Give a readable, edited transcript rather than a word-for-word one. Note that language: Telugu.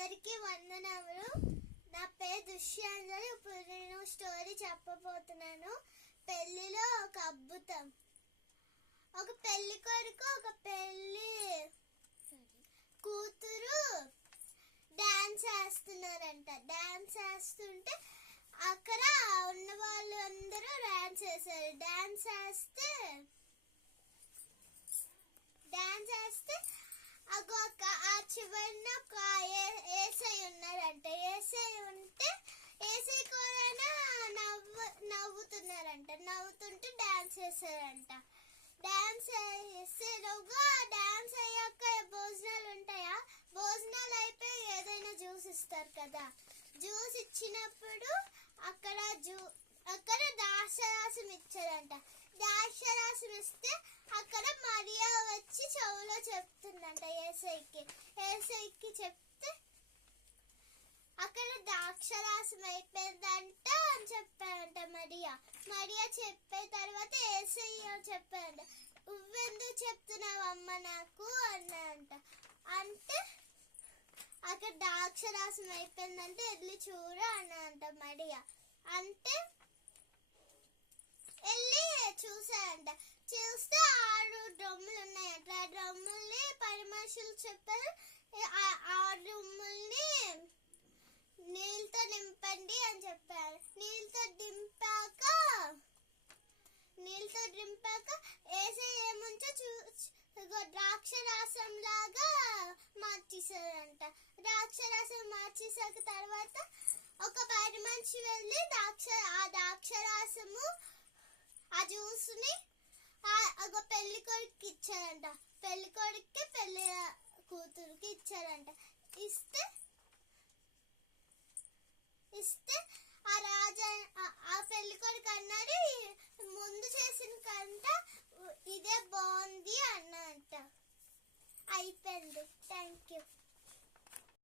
అందరికీ వందనములు. నా పేరు దుష్యాంజలి. ఇప్పుడు నేను స్టోరీ చెప్పబోతున్నాను. పెళ్లిలో ఒక అద్భుతం. ఒక పెళ్లి కొడుకు ఒక పెళ్లి కూతురు డాన్స్ చేస్తున్నారంట. డాన్స్ చేస్తుంటే అక్కడ ఉన్న వాళ్ళు అందరూ డాన్స్ చేశారు. డాన్స్ చేస్తే ఆ చివరిన ఒక ఏసై ఉన్నారంట. ఏసై ఉంటే ఏసై కూడా నవ్వుతున్నారంట. నవ్వుతుంటే డాన్స్ చేశారంట. డాన్స్ చేసేలోగా డాన్స్ అయ్యాక భోజనాలు ఉంటాయా? భోజనాలు అయిపోయి ఏదైనా జ్యూస్ ఇస్తారు కదా. జ్యూస్ ఇచ్చినప్పుడు అక్కడ ద్రాక్షరసం ఇచ్చారంట. ద్రాక్షరసం ఇస్తే అక్కడ మరియా వచ్చి చెవులో చెప్తుందంట ఏసైకి చెప్తే అక్కడ ద్రాక్షరసం అయిపోయిందంట అని చెప్పారంట. మరియా చెప్పే తర్వాత ఏసై చెప్పారంట, నువ్వెందుకు చెప్తున్నావు అమ్మ నాకు అన్నారంట. అంటే అక్కడ ద్రాక్షరసం అయిపోయిందంటే వెళ్ళి చూడు అన్నారంట మరియా. అంటే వెళ్ళి చూసారంట. చూస్తే 6 డ్రమ్ములు ఉన్నాయంట. ఆ డ్రమ్ముల్ని పని మనుషులు చెప్పారు, ఆ డ్రమ్ముల్ని నీళ్ళతో నింపండి అని చెప్పారు. నీళ్ళతో దింపాక ఏసై ఏముంచో ద్రాక్షరసం లాగా మార్చేసారంట. ద్రాక్షరసం మార్చేసాక తర్వాత ఒక పని మనిషి వెళ్ళి ఆ ద్రాక్షరసము ఆ జ్యూస్ని ఒక పెళ్లి కొడుకు ఇచ్చారంట. పెళ్లి కొడుక్కి పెళ్లి కూతురుకి ఇచ్చారంట. ఇస్తే ఆ పెళ్లి కొడుకు అన్నాడు, ముందు చేసిన కంట ఇదే బాగుంది అన్నంట. అయిపోయింది. Thank you.